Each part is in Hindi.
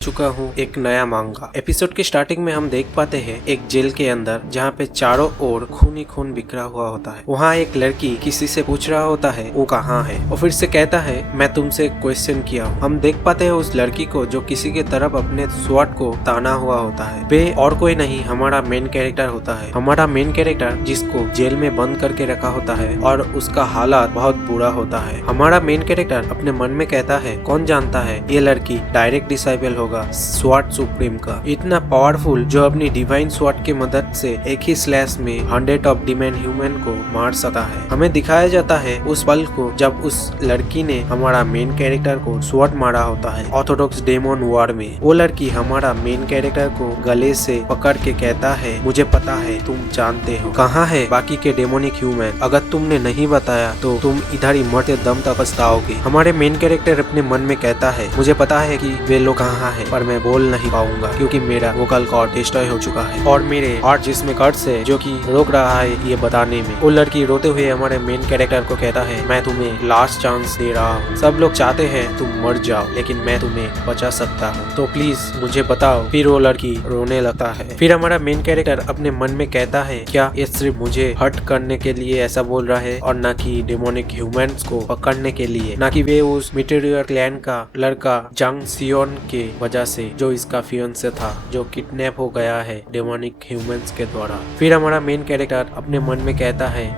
चुका हूँ एक नया मांगा। एपिसोड के स्टार्टिंग में हम देख पाते हैं एक जेल के अंदर जहाँ पे चारों ओर खून ही खून बिखरा हुआ होता है। वहाँ एक लड़की किसी से पूछ रहा होता है वो कहाँ है, और फिर से कहता है मैं तुमसे क्वेश्चन किया हूँ। हम देख पाते हैं उस लड़की को जो किसी के तरफ अपने स्वॉर्ड को ताना हुआ होता है। वे और कोई नहीं हमारा मेन कैरेक्टर होता है। हमारा मेन कैरेक्टर जिसको जेल में बंद करके रखा होता है और उसका हालात बहुत बुरा होता है। हमारा मेन कैरेक्टर अपने मन में कहता है कौन जानता है ये लड़की डायरेक्ट डिसाइबल होगा स्वॉर्ड सुप्रीम का, इतना पावरफुल जो अपनी डिवाइन स्वॉर्ड की मदद से एक ही स्लैश में 100 ऑफ डिमेन ह्यूमन को मार सकता है। हमें दिखाया जाता है उस पल को जब उस लड़की ने हमारा मेन कैरेक्टर को स्वॉर्ड मारा होता है ऑर्थोडॉक्स डेमन वॉर में। वो लड़की हमारा मेन कैरेक्टर को गले से पकड़ के कहता है मुझे पता है तुम जानते हो कहाँ है बाकी के डेमोनिक ह्यूमन, अगर तुमने नहीं बताया तो तुम इधर ही मरते दम तक पछताओगे। हमारे मेन कैरेक्टर अपने मन में कहता है मुझे पता है कि वे लोग कहाँ है पर मैं बोल नहीं पाऊंगा क्योंकि मेरा वोकल कॉर्ड डिस्ट्रॉय हो चुका है और मेरे हार्ट जिसमें कर्ट्स है जो कि रोक रहा है ये बताने में। वो लड़की रोते हुए हमारे मेन कैरेक्टर को कहता है मैं तुम्हें लास्ट चांस दे रहा हूँ, सब लोग चाहते हैं तुम मर जाओ लेकिन मैं तुम्हें बचा सकता हूँ, तो प्लीज मुझे बताओ। फिर वो लड़की रोने लगता है। फिर हमारा मेन कैरेक्टर अपने मन में कहता है क्या ये सिर्फ मुझे हर्ट करने के लिए ऐसा बोल रहा है और न कि डेमोनिक ह्यूमंस को पकड़ने के लिए, न कि वे उस मिटेरियर क्लैन का लड़का जंग सियोन के वजह से जो इसका फियांसे था जो किडनैप हो गया है डेमोनिक ह्यूमंस के द्वारा। फिर हमारा मेन कैरेक्टर अपने मन में कहता है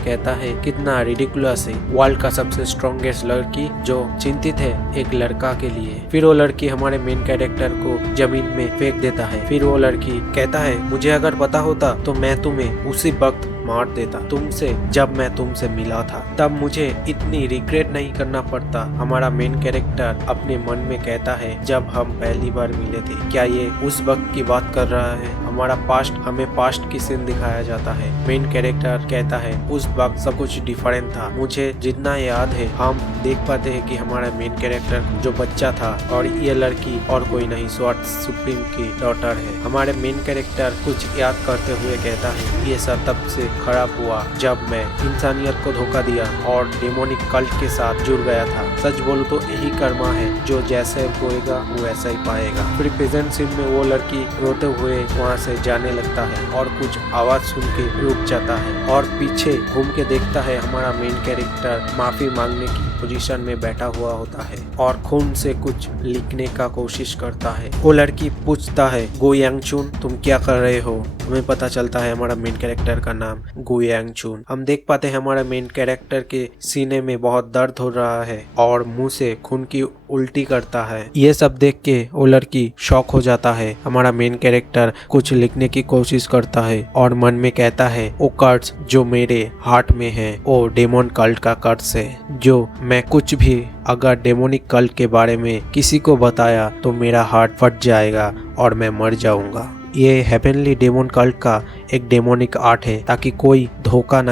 कहता है कितना रिडिकुलस है वर्ल्ड का सबसे स्ट्रॉन्गेस्ट लड़की जो चिंतित है एक लड़का के लिए। फिर वो लड़की हमारे मेन कैरेक्टर को जमीन में फेंक देता है। फिर वो लड़की कहता है मुझे अगर पता होता तो मैं तुम्हें उसी वक्त मार देता तुमसे जब मैं तुमसे मिला था, तब मुझे इतनी रिग्रेट नहीं करना पड़ता। हमारा मेन कैरेक्टर अपने मन में कहता है जब हम पहली बार मिले थे, क्या ये उस वक्त की बात कर रहा है। हमारा पास्ट हमें पास्ट की सीन दिखाया जाता है। मेन कैरेक्टर कहता है उस वक्त सब कुछ डिफरेंट था, मुझे जितना याद है। हम देख पाते हैं कि हमारा मेन कैरेक्टर जो बच्चा था और ये लड़की और कोई नहीं स्वॉर्ड सुप्रीम की डॉटर है। हमारे मेन कैरेक्टर कुछ याद करते हुए कहता है ये सब तब से खराब हुआ जब मैं इंसानियत को धोखा दिया और डेमोनिक कल्ट के साथ जुड़ गया था। सच बोलूं तो यही कर्मा है, जो जैसे बोएगा वो वैसा ही पाएगा। फिर प्रेजेंट सीन में वो लड़की रोते हुए वहाँ से जाने लगता है और कुछ आवाज सुन के रुक जाता है और पीछे घूम के देखता है हमारा मेन कैरेक्टर माफी मांगने की पोजीशन में बैठा हुआ होता है और खून से कुछ लिखने का कोशिश करता है। वो लड़की पूछता है गो यांग चुन तुम क्या कर रहे हो। हमें पता चलता है हमारा मेन कैरेक्टर का नाम गो यांग चुन। हम देख पाते हैं हमारा मेन कैरेक्टर के सीने में बहुत दर्द हो रहा है और मुंह से खून की उल्टी करता है। ये सब देख के वो लड़की शॉक हो जाता है। हमारा मेन कैरेक्टर कुछ लिखने की कोशिश करता है और मन में कहता है वो कर्ट्स जो मेरे हार्ट में है वो डेमोन कल्ट का कर्ट्स है, जो मैं कुछ भी अगर डेमोनिक कल्ट के बारे में किसी को बताया तो मेरा हार्ट फट जाएगा और मैं मर जाऊंगा। ये हेवनली डेमोन कल्ट का एक डेमोनिक आर्ट है ताकि कोई धोखा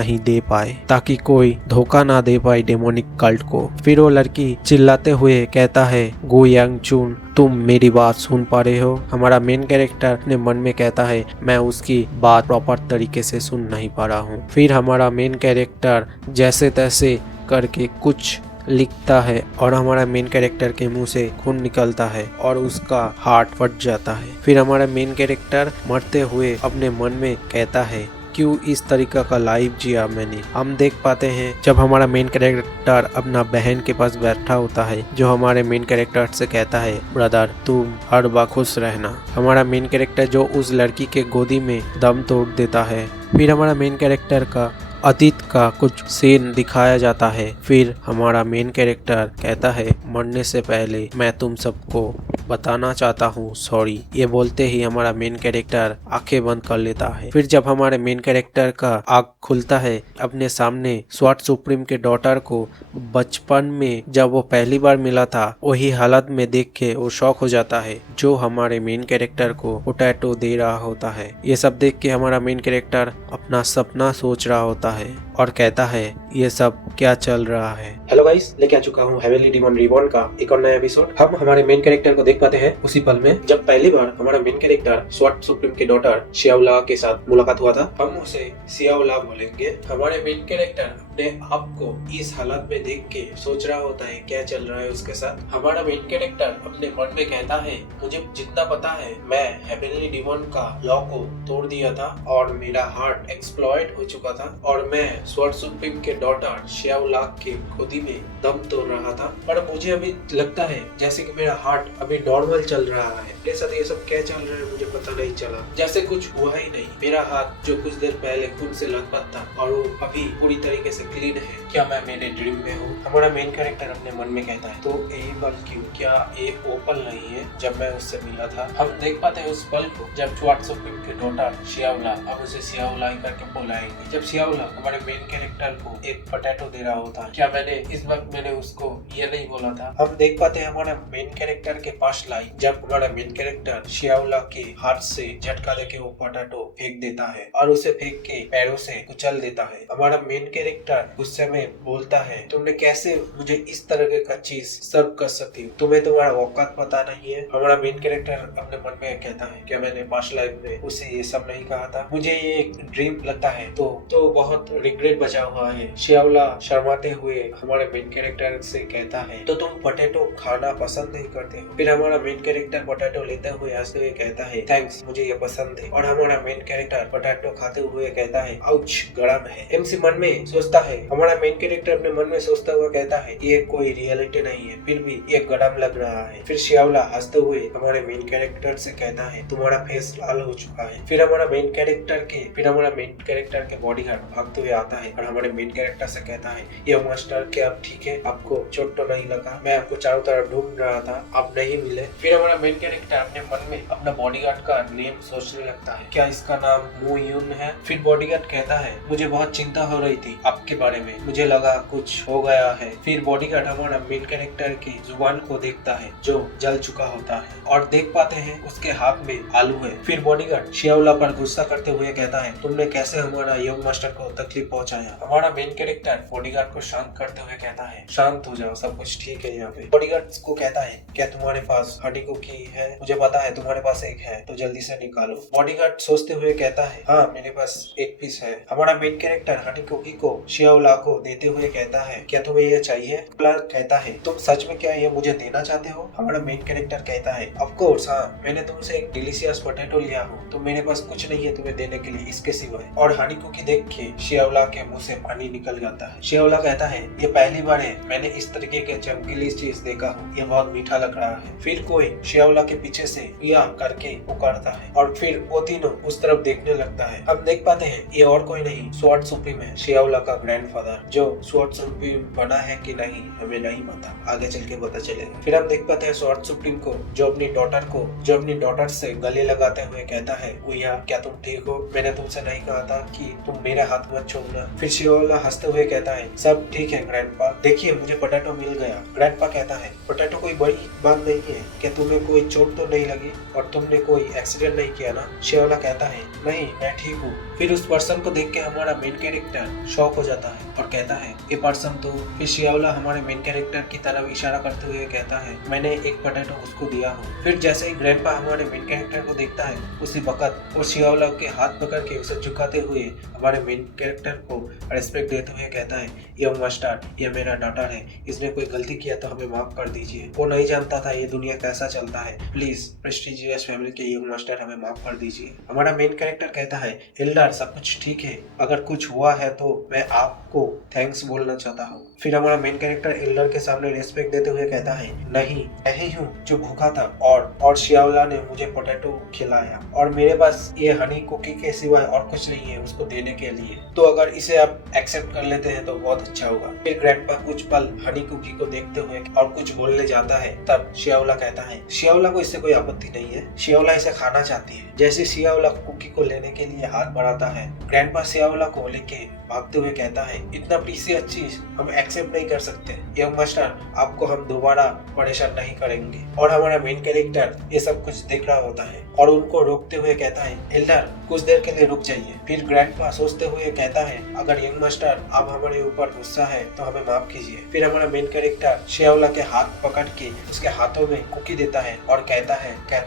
ना दे पाए डेमोनिक कल्ट को। फिर वो लड़की चिल्लाते हुए कहता है गो यांग चुन तुम मेरी बात सुन पा रहे हो। हमारा मेन कैरेक्टर अपने मन में कहता है मैं उसकी बात प्रॉपर तरीके से सुन नहीं पा रहा हूँ। फिर हमारा मेन कैरेक्टर जैसे तैसे करके कुछ लिखता है और हमारा मेन कैरेक्टर के मुंह से खून निकलता है और उसका हार्ट फट जाता है। फिर हमारा मेन कैरेक्टर मरते हुए अपने मन में कहता है क्यों इस तरीका का लाइफ जिया मैंने। हम देख पाते हैं जब हमारा मेन कैरेक्टर अपना बहन के पास बैठा होता है जो हमारे मेन कैरेक्टर से कहता है ब्रदर तुम हर बार खुश रहना। हमारा मेन कैरेक्टर जो उस लड़की के गोदी में दम तोड़ देता है। फिर हमारा मेन कैरेक्टर का अतीत का कुछ सीन दिखाया जाता है। फिर हमारा मेन कैरेक्टर कहता है मरने से पहले मैं तुम सबको बताना चाहता हूँ सॉरी। ये बोलते ही हमारा मेन कैरेक्टर आंखें बंद कर लेता है। फिर जब हमारे मेन कैरेक्टर का आँख खुलता है अपने सामने स्वॉर्ड सुप्रीम के डॉटर को बचपन में जब वो पहली बार मिला था वही हालत में देख के वो शॉक हो जाता है, जो हमारे मेन कैरेक्टर को वो टैटू दे रहा होता है। ये सब देख के हमारा मेन कैरेक्टर अपना सपना सोच रहा होता है और कहता है ये सब क्या चल रहा है। हेलो गाइस, लेके आ चुका हूँ हेवनली डीमन रिबॉर्न का एक और नया एपिसोड। हम हमारे मेन कैरेक्टर को देख पाते हैं उसी पल में जब पहली बार हमारा मेन कैरेक्टर स्वॉर्ड सुप्रीम के डॉटर शियाओला के साथ मुलाकात हुआ था। हम उसे सियाओला बोलेंगे। हमारे मेन कैरेक्टर अपने आप को इस हालत में देख के सोच रहा होता है क्या चल रहा है उसके साथ। हमारा मेन कैरेक्टर अपने मन में कहता है मुझे जितना पता है मैं हेवनली डीमन का लॉ को तोड़ दिया था और मेरा हार्ट एक्सप्लॉइट हो चुका था और मैं स्वॉर्ड सुप्रीम के डॉटर शियाओला के गोदी में दम तोड़ रहा था, पर मुझे अभी लगता है जैसे कि मेरा हार्ट अभी नॉर्मल चल रहा है। मेरे साथ ये सब क्या चल रहा है मुझे पता नहीं चला, जैसे कुछ हुआ ही नहीं। मेरा हाथ जो कुछ देर पहले खून से लथपथ था और वो अभी पूरी तरीके से क्लीन है। क्या मैं मेरे ड्रीम में हूँ? हमारा मेन कैरेक्टर अपने मन में कहता है। तो यही पल क्यों? क्या ये वो पल नहीं है जब मैं उससे मिला था? हम देख पाते हैं उस पल को जब स्वॉर्ड सुप्रीम के डॉटर शियाओला, हम उसे सियाओला करके बुलाएंगे, जब सियाओला हमारे मेन कैरेक्टर को एक पोटैटो दे रहा होता है। क्या मैंने इस वक्त मैंने उसको ये नहीं बोला था? हम देख पाते हैं हमारा मेन कैरेक्टर के पास लाई जब हमारा मेन कैरेक्टर शियाओला के हाथ से झटका देके वो पोटैटो फेंक देता है और उसे फेंक के पैरों से कुचल देता है। हमारा मेन कैरेक्टर गुस्से में बोलता है तुमने कैसे मुझे इस तरह का चीज सर्व कर सकती हो? तुम्हें तुम्हारा औकात पता नहीं है। हमारा मेन कैरेक्टर अपने मन में कहता है क्या मैंने पास्ट लाइफ में उसे ये सब नहीं कहा था? मुझे ये एक ड्रीम लगता है। तो बहुत रिग्रेट बचा हुआ है। शियाओला शर्माते हुए हमारे मेन कैरेक्टर से कहता है तो तुम पोटैटो खाना पसंद नहीं करते हो? फिर हमारा मेन कैरेक्टर पोटैटो लेते हुए हंसते हुए कहता है थैंक्स, मुझे ये पसंद है। और हमारा मेन कैरेक्टर पोटैटो खाते हुए कहता है आउच, गरम है। एमसी मन में सोचता है, हमारा मेन कैरेक्टर अपने मन में सोचता हुआ कहता है ये कोई रियलिटी नहीं है, फिर भी ये गरम लग रहा है। फिर शियाओला हंसते हुए हमारे मेन कैरेक्टर से कहता है तुम्हारा फेस लाल हो चुका है। फिर हमारा मेन कैरेक्टर के बॉडीगार्ड भागते हुए आता है और हमारे मेन कैरेक्टर से कहता है ये मास्टर क्या आप ठीक है? आपको चोट तो नहीं लगा? मैं आपको चारों तरफ ढूंढ रहा था, आप नहीं मिले। फिर हमारा मेन कैरेक्टर अपने मन में अपना बॉडीगार्ड का नेम सोचने लगता है, क्या इसका नाम मू यून है? फिर बॉडीगार्ड कहता है मुझे बहुत चिंता हो रही थी आपके बारे में, मुझे लगा कुछ हो गया है। फिर बॉडीगार्ड हमारा मेन कैरेक्टर की जुबान को देखता है जो जल चुका होता है और देख पाते हैं उसके हाथ में आलू है। फिर बॉडीगार्ड शियाओला पर गुस्सा करते हुए कहता है तुमने कैसे हमारा यंग मास्टर को तकलीफ पहुंचाया? हमारा मेन कैरेक्टर बॉडीगार्ड को शांत करते हुए कहता है शांत हो जाओ, सब कुछ ठीक है यहाँ पे। बॉडीगार्ड को कहता है क्या तुम्हारे पास हनी कुकी है? मुझे पता है तुम्हारे पास एक है, तो जल्दी से निकालो। बॉडीगार्ड सोचते हुए कहता है हाँ मेरे पास एक पीस है। हमारा मेन कैरेक्टर हनी कुकी को शियाओला को देते हुए कहता है क्या तुम्हें ये चाहिए? कहता है तुम सच में क्या ये मुझे देना चाहते हो? हमारा मेन कैरेक्टर कहता है ऑफ कोर्स हाँ, मैंने तुमसे एक डिलीशियस पोटैटो लिया हूँ तो मेरे पास कुछ नहीं है तुम्हें देने के लिए इसके सिवाय। और हनी कुकी देख के शियाओला के मुंह से पानी निकल जाता है। शियाओला कहता है ये पहली बार है मैंने इस तरीके के चमकीली चीज देखा हूँ, ये बहुत मीठा लग रहा है। फिर कोई शियाओला के पीछे से या करके पुकारता है और फिर वो तीनों उस तरफ देखने लगता है। हम देख पाते हैं ये और कोई नहीं स्वॉर्ड सुप्रीम है, शियाओला का ग्रैंडफादर। जो स्वॉर्ड सुप्रीम बना है कि नहीं हमें नहीं पता, आगे चल के पता चलेगा। फिर हम देख पाते हैं स्वॉर्ड सुप्रीम को जो अपनी डॉटर से गले लगाते हुए कहता है उया क्या तुम ठीक हो? मैंने तुमसे नहीं कहा था कि तुम मेरा हाथ मत छोड़ना। फिर शियाओला हंसते हुए कहता है सब ठीक है ग्रैंडपा, देखिए मुझे पोटैटो मिल गया। ग्रैंडपा कहता है पोटैटो कोई बड़ी बात नहीं है, क्या तुम्हें कोई चोट तो नहीं लगी और तुमने कोई एक्सीडेंट नहीं किया ना? शियाओला कहता है नहीं मैं ठीक हूँ। फिर उस पर्सन को देख के हमारा मेन कैरेक्टर शॉक हो जाता है और कहता है ये पर्सन तो। फिर शियाओला हमारे मेन कैरेक्टर की तरफ इशारा करते हुए कहता है मैंने एक पोटैटो उसको दिया हूँ। फिर जैसे ही ग्रैंडपा हमारे मेन कैरेक्टर को देखता है उसी वक्त वो शियाओला के हाथ पकड़ के उसे झुकाते हुए हमारे मेन कैरेक्टर को रेस्पेक्ट देते हुए कहता है यंग मास्टर ये मेरा डॉटर है, इसने कोई गलती किया तो हमें माफ कर दीजिए। वो नहीं जानता था ये दुनिया कैसा चलता है, प्लीज प्रेस्टिजियस फैमिली के यंग मास्टर हमें माफ कर दीजिए। हमारा मेन कैरेक्टर कहता है एल्डर सब कुछ ठीक है, अगर कुछ हुआ है तो मैं आपको थैंक्स बोलना चाहता हूँ। फिर हमारा मेन कैरेक्टर एल्डर के सामने रेस्पेक्ट देते हुए कहता है नहीं मैं ही हूँ जो भूखा था और शियाओला ने मुझे पोटैटो खिलाया और मेरे पास ये हनी कुकी के सिवाय और कुछ नहीं है उसको देने के लिए, तो अगर इसे आप एक्सेप्ट कर लेते हैं तो बहुत अच्छा होगा। फिर ग्रैंडपा कुछ पल हनी कुकी को देखते हुए और कुछ बोलने जाता है, तब शियाओला कहता है शियाओला को इससे कोई आपत्ति नहीं है, शियाओला इसे खाना चाहती है। जैसे शियाओला कुकी को लेने के लिए हाथ बढ़ाता है, ग्रैंडपा शियाओला को लेके भागते हुए कहता है इतना प्रीशियस चीज हम एक्सेप्ट नहीं कर सकते यंग मास्टर, आपको हम दोबारा परेशान नहीं करेंगे। और हमारा मेन कैरेक्टर ये सब कुछ देख रहा होता है और उनको रोकते हुए कहता है एल्डर कुछ देर के लिए रुक जाइए। फिर ग्रैंडपा सोचते हुए कहता है अगर यंग मास्टर अब हमारे ऊपर गुस्सा है तो हमें माफ कीजिए। फिर हमारा मेन कैरेक्टर श्याओला के हाथ पकड़ के उसके हाथों में कुकी देता है और कहता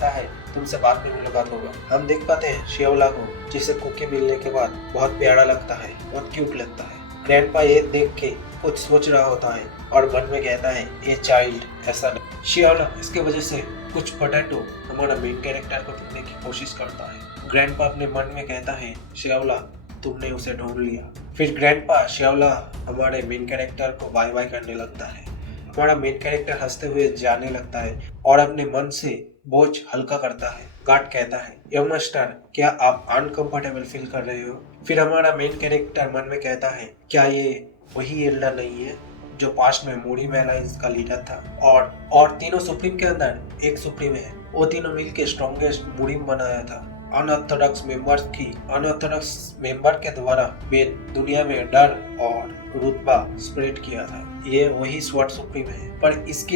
है तुमसे बाद में मुलाकात होगा। हम देख पाते हैं श्याओला को, जिसे कुकी मिलने के बाद बहुत प्यारा लगता है, बहुत क्यूट लगता है। ग्रैंडपा ये देख के कुछ सोच रहा होता है और मन में कहता है ये चाइल्ड ऐसा नहीं। श्याओला इसके वजह से कुछ पोटैटो हमारा मेन कैरेक्टर को देने की कोशिश करता है। ग्रैंडपा अपने मन में कहता है श्याओला तुमने उसे ढूंढ लिया। फिर ग्रैंडपा श्याओला हमारे मेन कैरेक्टर को बाय बाय करने लगता है। हमारा मेन कैरेक्टर हंसते हुए जाने लगता है और अपने मन से बोझ हल्का करता है। गार्ड कहता है यंग मास्टर क्या आप अनकंफर्टेबल फील कर रहे हो? फिर हमारा मेन कैरेक्टर मन में कहता है क्या ये वही एल्डर नहीं है जो पास्ट में मूरीम एलायंस का लीडर था? और तीनों सुप्रीम के अंदर एक सुप्रीम है, वो तीनों मिलके स्ट्रॉन्गेस्ट मूरीम बनाया था। अनऑर्थोडॉक्स मेंबर के द्वारा दुनिया में डर और रुतबा स्प्रेड किया था। ये वही स्वॉर्ड सुप्रीम है, पर इस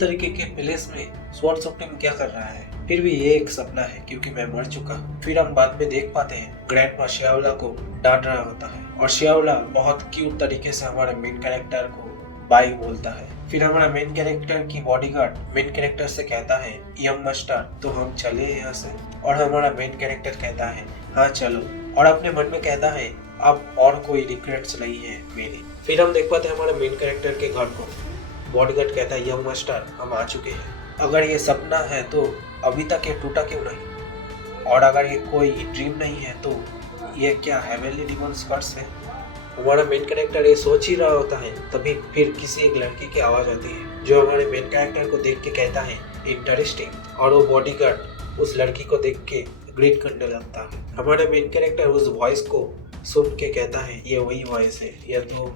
तरीके के प्लेस में स्वॉर्ड सुप्रीम क्या कर रहा है? फिर भी ये एक सपना है क्योंकि मैं मर चुका हूँ। फिर हम बाद में देख पाते हैं ग्रैंडपा श्याओला को डांट रहा होता है और श्याओला बहुत क्यूट तरीके से हमारे मेन कैरेक्टर को बाय बोलता है। फिर हमारा मेन कैरेक्टर की बॉडीगार्ड मेन कैरेक्टर से कहता है यंग मास्टर तो हम चले यहाँ से, और हमारा मेन कैरेक्टर कहता है हाँ चलो, और अपने मन में कहता है अब और कोई रिग्रेट्स नहीं है मेरे। फिर हम देख पाते हैं हमारे मेन कैरेक्टर के घर को। बॉडीगार्ड कहता है यंग मास्टर हम आ चुके हैं। अगर ये सपना है तो अभी तक ये टूटा क्यों नहीं? और अगर ये कोई ड्रीम नहीं है तो ये क्या हेवनली डिमॉन्स कर्स है? हमारा मेन कैरेक्टर ये सोच ही रहा होता है, तभी फिर किसी एक लड़की की आवाज आती है जो हमारे मेन कैरेक्टर को देख के कहता है इंटरेस्टिंग, और वो बॉडीगार्ड उस लड़की को देख के ग्रीट करने लगता है। हमारा मेन कैरेक्टर उस वॉइस को सुन के कहता है ये वही वॉइस है, ये तो।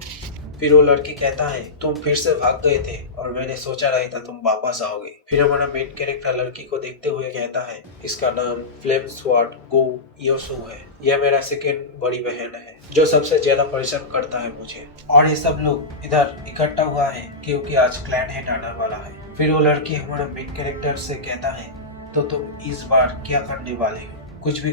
फिर वो लड़की कहता है तुम फिर से भाग गए थे और मैंने सोचा नहीं था तुम वापस आओगे। फिर हमारा मेन कैरेक्टर लड़की को देखते हुए कहता है इसका नाम फ्लेम स्वॉर्ड गो योसू है, यह मेरा सेकेंड बड़ी बहन है जो सबसे ज्यादा परेशान करता है मुझे। और ये सब लोग इधर इकट्ठा हुआ है क्योंकि आज क्लैन हेड आने वाला है। फिर वो लड़की हमारा मेन कैरेक्टर से कहता है तो तुम इस बार क्या करने वाले हो? कुछ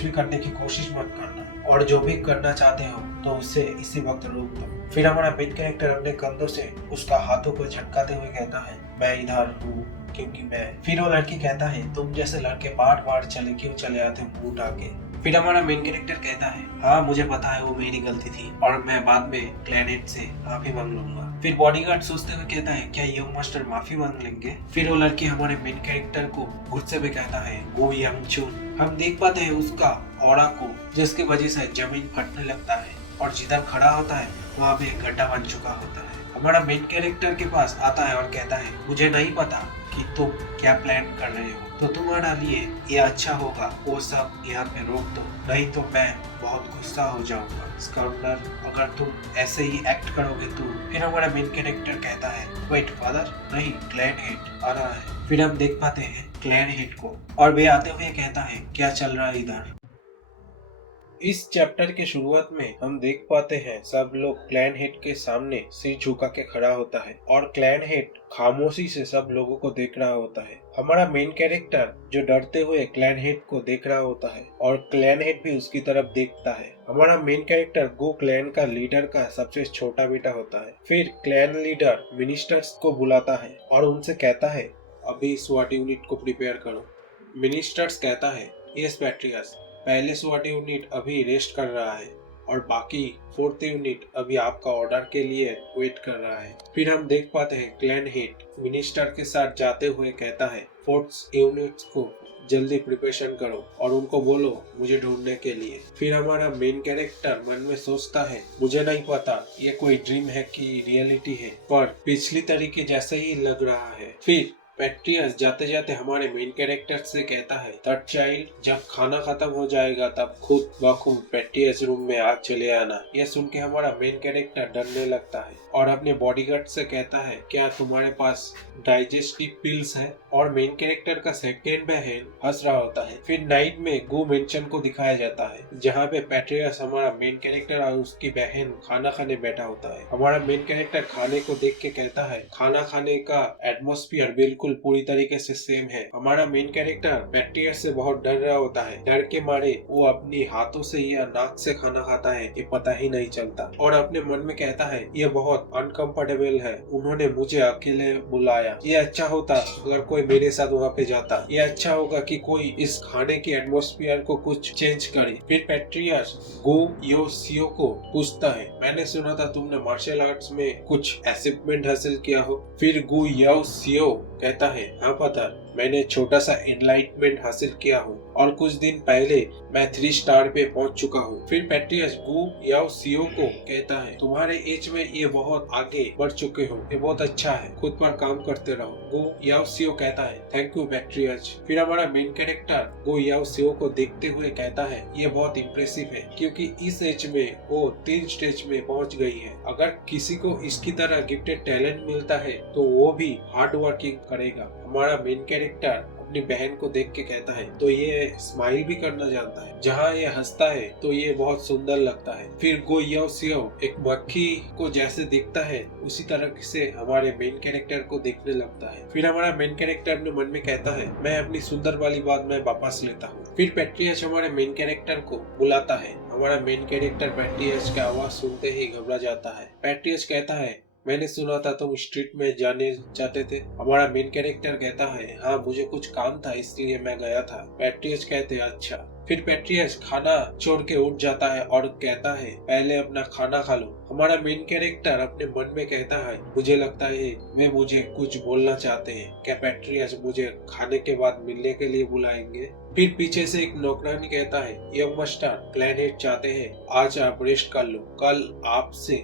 भी करने की कोशिश मत करना, और जो भी करना चाहते हो तो उसे इसी वक्त रोक दो। फिर हमारा मेन कैरेक्टर अपने कंधों से उसका हाथों को झटकाते हुए कहता है मैं इधर हूँ क्योंकि मैं। फिर वो लड़की कहता है तुम जैसे लड़के बार क्यों चले आते हो मुंह उठा के? फिर हमारा मेन कैरेक्टर कहता है हाँ मुझे पता है वो मेरी गलती थी और मैं बाद में प्लेनेट से माफी मांग लूंगा। फिर बॉडीगार्ड सोचते हुए कहता है क्या यंग मास्टर माफी मांग लेंगे? फिर वो लड़की हमारे मेन कैरेक्टर को गुस्से में कहता है गो यंग चून। हम देख पाते हैं उसका ऑरा को, जिसकी वजह से जमीन फटने लगता है और जिधर खड़ा होता है वहाँ पे एक गड्ढा बन चुका होता है। हमारा मेन कैरेक्टर के पास आता है और कहता है मुझे नहीं पता कि तुम क्या प्लान कर रहे हो, तो तुम्हारा लिए ये अच्छा होगा वो सब यहाँ पे रोक दो, नहीं तो मैं बहुत गुस्सा हो जाऊंगा स्काउंडर अगर तुम ऐसे ही एक्ट करोगे तो। फिर हमारा मेन कैरेक्टर कहता है वेट फादर नहीं क्लैन हेड आ रहा है। फिर हम देख पाते हैं क्लैन हेड को और वे आते हुए कहता है क्या चल रहा है इधर। इस चैप्टर के शुरुआत में हम देख पाते हैं सब लोग क्लैन हेड के सामने सिर झुका के खड़ा होता है और क्लैन हेड खामोशी से सब लोगों को देख रहा होता है। हमारा मेन कैरेक्टर जो डरते हुए क्लैन हेड को देख रहा होता है और क्लैन हेड भी उसकी तरफ देखता है। हमारा मेन कैरेक्टर गो क्लैन का लीडर का सबसे छोटा बेटा होता है। फिर क्लैन लीडर मिनिस्टर्स को बुलाता है और उनसे कहता है अभी स्वॉट यूनिट को प्रिपेयर करो। मिनिस्टर्स कहता है यस पैट्रियस, पहले स्वॉट यूनिट अभी रेस्ट कर रहा है और बाकी फोर्थ यूनिट अभी आपका ऑर्डर के लिए वेट कर रहा है। फिर हम देख पाते हैं क्लैन हेड मिनिस्टर के साथ जाते हुए कहता है फोर्थ यूनिट को जल्दी प्रिपरेशन करो और उनको बोलो मुझे ढूंढने के लिए। फिर हमारा मेन कैरेक्टर मन में सोचता है मुझे नहीं पता ये कोई ड्रीम है कि रियलिटी है, पर पिछली तरीके जैसे ही लग रहा है। फिर पैट्रियस जाते जाते हमारे मेन कैरेक्टर से कहता है थर्ड चाइल्ड जब खाना खत्म हो जाएगा तब खुद बखुद पैट्रियस रूम में आ चले आना। यह सुन के हमारा मेन कैरेक्टर डरने लगता है और अपने बॉडीगार्ड से कहता है क्या तुम्हारे पास डाइजेस्टिव पिल्स है? और मेन कैरेक्टर का सेकेंड बहन हंस रहा होता है। फिर नाइट में गो मेंशन को दिखाया जाता है जहाँ पे पैट्रियस हमारा मेन कैरेक्टर और उसकी बहन खाना खाने बैठा होता है। हमारा मेन कैरेक्टर खाने को देख के कहता है खाना खाने का एटमॉस्फेयर बिल्कुल बिल्कुल पूरी तरीके से सेम है। हमारा मेन कैरेक्टर पेट्रियस से बहुत डर रहा होता है। डर के मारे वो अपनी हाथों से या नाक से खाना खाता है, ये पता ही नहीं चलता, और अपने मन में कहता है ये बहुत अनकंफर्टेबल है, उन्होंने मुझे अकेले बुलाया, ये अच्छा होता अगर कोई मेरे साथ वहाँ पे जाता, ये अच्छा होगा कि कोई इस खाने के एटमॉस्फेयर को कुछ चेंज करे। फिर पेट्रियस गो यो सियो को पूछता है, मैंने सुना था तुमने मार्शल आर्ट्स में कुछ अचीवमेंट हासिल किया हो। फिर गु याओ सियो कहता है, हाँ पता, मैंने छोटा सा एनलाइटमेंट हासिल किया हूँ और कुछ दिन पहले मैं 3 स्टार पे पहुँच चुका हूँ। फिर पेट्रियस गु याओ सियो को कहता है, तुम्हारे एज में ये बहुत आगे बढ़ चुके हो, ये बहुत अच्छा है, खुद पर काम करते रहो। गु याओ सियो कहता है, थैंक यू पेट्रियस। फिर हमारा मेन कैरेक्टर गु याओ सियो को देखते हुए कहता है, ये बहुत इम्प्रेसिव है क्योंकि इस एज में वो 3 स्टेज में पहुँच गई है। अगर किसी को इसकी तरह गिफ्टेड टैलेंट मिलता है तो वो भी हार्ड वर्किंग करेगा। हमारा मेन कैरेक्टर अपनी बहन को देख के कहता है, तो ये स्माइल भी करना जानता है, जहाँ ये हंसता है तो ये बहुत सुंदर लगता है। फिर गो याओ सियो एक मक्खी को जैसे दिखता है उसी तरह से हमारे मेन कैरेक्टर को देखने लगता है। फिर हमारा मेन कैरेक्टर अपने मन में कहता है, मैं अपनी सुंदर वाली बात मैं वापस लेता हूँ। फिर पेट्रियस हमारे मेन कैरेक्टर को बुलाता है। हमारा मेन कैरेक्टर पेट्रियस की आवाज सुनते ही घबरा जाता है। पेट्रियस कहता है, मैंने सुना था तुम स्ट्रीट में जाने चाहते थे। हमारा मेन कैरेक्टर कहता है, हाँ मुझे कुछ काम था इसलिए मैं गया था। पेट्रियस कहते हैं, अच्छा। फिर पेट्रियस खाना छोड़ के उठ जाता है और कहता है, पहले अपना खाना खा लो। हमारा मेन कैरेक्टर अपने मन में कहता है, मुझे लगता है वे मुझे कुछ बोलना चाहते हैं, क्या पेट्रियस मुझे खाने के बाद मिलने के लिए बुलाएंगे। फिर पीछे से एक नौकरानी कहता है, यंग मास्टर क्लैन हेड चाहते हैं, आज आप रेस्ट कर लो, कल आपसे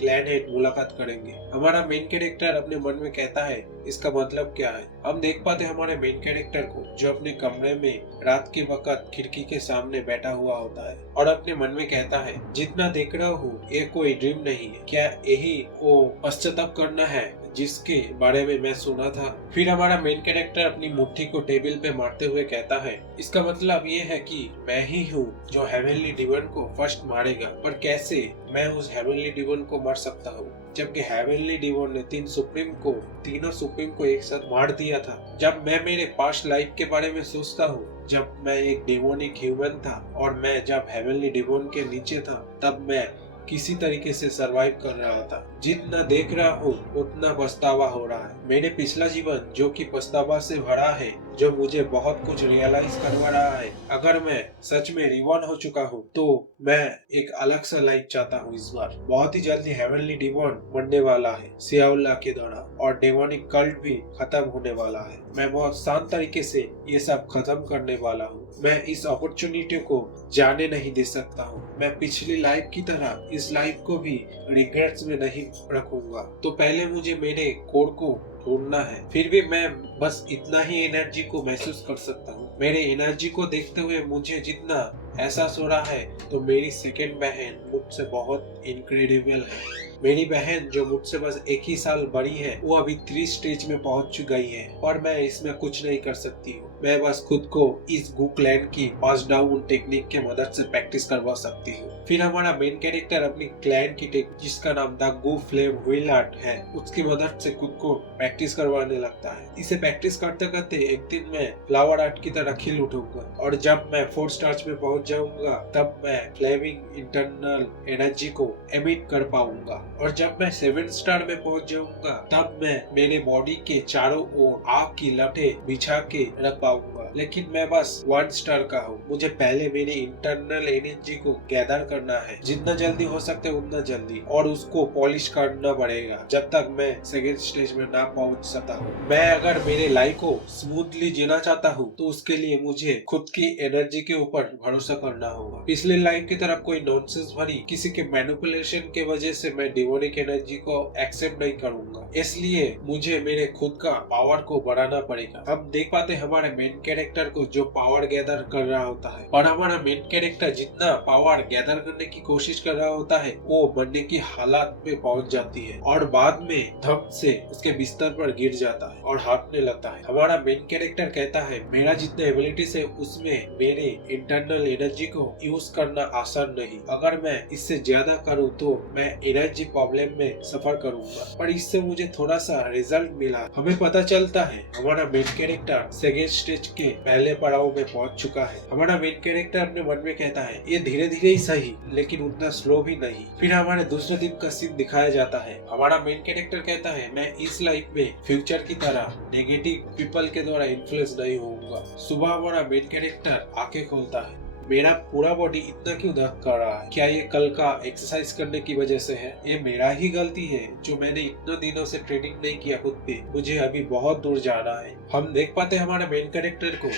क्लैन हेड मुलाकात करेंगे। हमारा मेन कैरेक्टर अपने मन में कहता है, इसका मतलब क्या है। हम देख पाते हमारे मेन कैरेक्टर को जो अपने कमरे में रात के वक्त खिड़की के सामने बैठा हुआ होता है और अपने मन में कहता है, जितना देख रहा हूँ ये कोई ड्रीम नहीं है, क्या यही वो पश्चाताप करना है जिसके बारे में मैं सुना था। फिर हमारा मेन कैरेक्टर अपनी मुट्ठी को टेबल पे मारते हुए कहता है, इसका मतलब ये है कि मैं ही हूँ जो हेवनली डिवन को फर्स्ट मारेगा, पर कैसे मैं उस हेवनली डिवन को मार सकता हूँ जबकि हेवनली डिवन ने तीनों सुप्रीम को एक साथ मार दिया था। जब मैं मेरे पास्ट लाइफ के बारे में सोचता हूँ, जब मैं एक डेमोनिक ह्यूमन था और मैं जब हेवनली डिवन के नीचे था, तब मैं किसी तरीके से सरवाइव कर रहा था। जितना देख रहा हूँ उतना पछतावा हो रहा है। मेरे पिछला जीवन जो कि पछतावा से भरा है, जो मुझे बहुत कुछ रियलाइज करवा रहा है। अगर मैं सच में रिवॉर्न हो चुका हूँ तो मैं एक अलग सा लाइफ चाहता हूँ। इस बार बहुत ही जल्दी हेवनली डिवन बनने वाला है सियाउल्ला के द्वारा और डेमोनिक कल्ट भी खत्म होने वाला है। मैं बहुत शांत तरीके से ये सब खत्म करने वाला हूँ। मैं इस अपॉर्चुनिटी को जाने नहीं दे सकता हूँ। मैं पिछली लाइफ की तरह इस लाइफ को भी रिग्रेट्स में नहीं रखूंगा। तो पहले मुझे मेरे कोड को ढूंढना है। फिर भी मैं बस इतना ही एनर्जी को महसूस कर सकता हूँ। मेरे एनर्जी को देखते हुए मुझे जितना एहसास हो रहा है तो मेरी सेकेंड बहन मुझसे बहुत इनक्रेडिबल है। मेरी बहन जो मुझसे बस 1 ही साल बड़ी है, वो अभी 3 स्टेज में पहुंच गई है और मैं इसमें कुछ नहीं कर सकती हूँ। मैं बस खुद को इस गू क्लैन की पास डाउन टेक्निक के मदद से प्रैक्टिस करवा सकती हूँ। फिर हमारा मेन कैरेक्टर अपनी क्लैन की टेक्निक जिसका नाम the Gu flame wheel art है, उसकी मदद से खुद को प्रैक्टिस करवाने लगता है। इसे प्रैक्टिस करते करते एक दिन मैं फ्लावर आर्ट की तरह खिल उठूंगा और जब मैं 4 स्टार्स में पहुंच जाऊंगा तब मैं फ्लेमिंग इंटरनल एनर्जी को एमिट कर पाऊंगा और जब मैं 7 स्टार में पहुंच जाऊंगा तब मैं मेरे बॉडी के चारों ओर आग की लठे बिछा के रख पाऊंगा। लेकिन मैं बस 1 स्टार का हूँ। मुझे पहले मेरी इंटरनल एनर्जी को गैदर करना है, जितना जल्दी हो सकते उतना जल्दी, और उसको पॉलिश करना पड़ेगा जब तक मैं सेकेंड स्टेज में ना पहुंच सकता हूँ। मैं अगर मेरे लाइफ को स्मूथली जीना चाहता हूँ तो उसके लिए मुझे खुद की एनर्जी के ऊपर भरोसा करना होगा। पिछले लाइफ की तरह कोई नॉनसेंस भरी किसी के मैनिपुलेशन के वजह से मैं डिमोनिक एनर्जी को एक्सेप्ट नहीं करूंगा। इसलिए मुझे मेरे खुद का पावर को बढ़ाना पड़ेगा। हम देख पाते हमारे मेन कैरेक्टर को जो पावर गैदर कर रहा होता है और हमारा मेन कैरेक्टर जितना पावर गैदर करने की कोशिश कर रहा होता है वो बनने की हालात पे पहुंच जाती है और बाद में धम से उसके बिस्तर पर गिर जाता है और हारने लगता है। हमारा मेन कैरेक्टर कहता है, मेरा जितने एबिलिटीज है उसमें मेरे इंटरनल एनर्जी को यूज करना आसान नहीं। अगर मैं इससे ज्यादा करूँ तो मैं एनर्जी प्रॉब्लम में सफर करूंगा, पर इससे मुझे थोड़ा सा रिजल्ट मिला। हमें पता चलता है हमारा मेन कैरेक्टर सेकेंड स्टेज के पहले पड़ाव में पहुंच चुका है। हमारा मेन कैरेक्टर अपने मन में कहता है ये धीरे धीरे ही सही, लेकिन उतना स्लो भी नहीं। फिर हमारे दूसरे दिन का सीन दिखाया जाता है। हमारा मेन कैरेक्टर कहता है मैं इस लाइफ में फ्यूचर की तरह नेगेटिव पीपल के द्वारा इन्फ्लुएंस नहीं होऊंगा। सुबह हमारा मेन कैरेक्टर आंखें खोलता है। मेरा पूरा बॉडी इतना क्यों दर्द कर रहा है? क्या ये कल का एक्सरसाइज करने की वजह से है? ये मेरा ही गलती है जो मैंने इतने दिनों से ट्रेनिंग नहीं किया खुद पे। मुझे अभी बहुत दूर जाना है। हम देख पाते हैं हमारे मेन कैरेक्टर को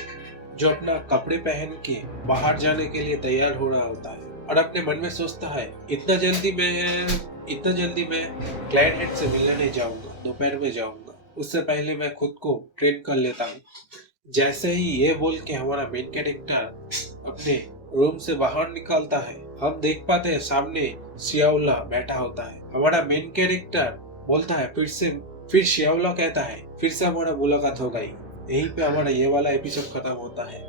जो अपना कपड़े पहन के बाहर जाने के लिए तैयार हो रहा होता है और अपने मन में सोचता है इतना जल्दी मैं क्लाइंट हेड से मिलने नहीं जाऊंगा, दोपहर में जाऊंगा। उससे पहले मैं खुद को ट्रेन कर लेता हूँ। जैसे ही ये बोल के हमारा मेन कैरेक्टर अपने रूम से बाहर निकलता है, हम देख पाते हैं सामने शियाउला बैठा होता है। हमारा मेन कैरेक्टर बोलता है फिर शियाउला कहता है फिर से हमारा मुलाकात हो गई। यहीं पे हमारा ये वाला एपिसोड खत्म होता है।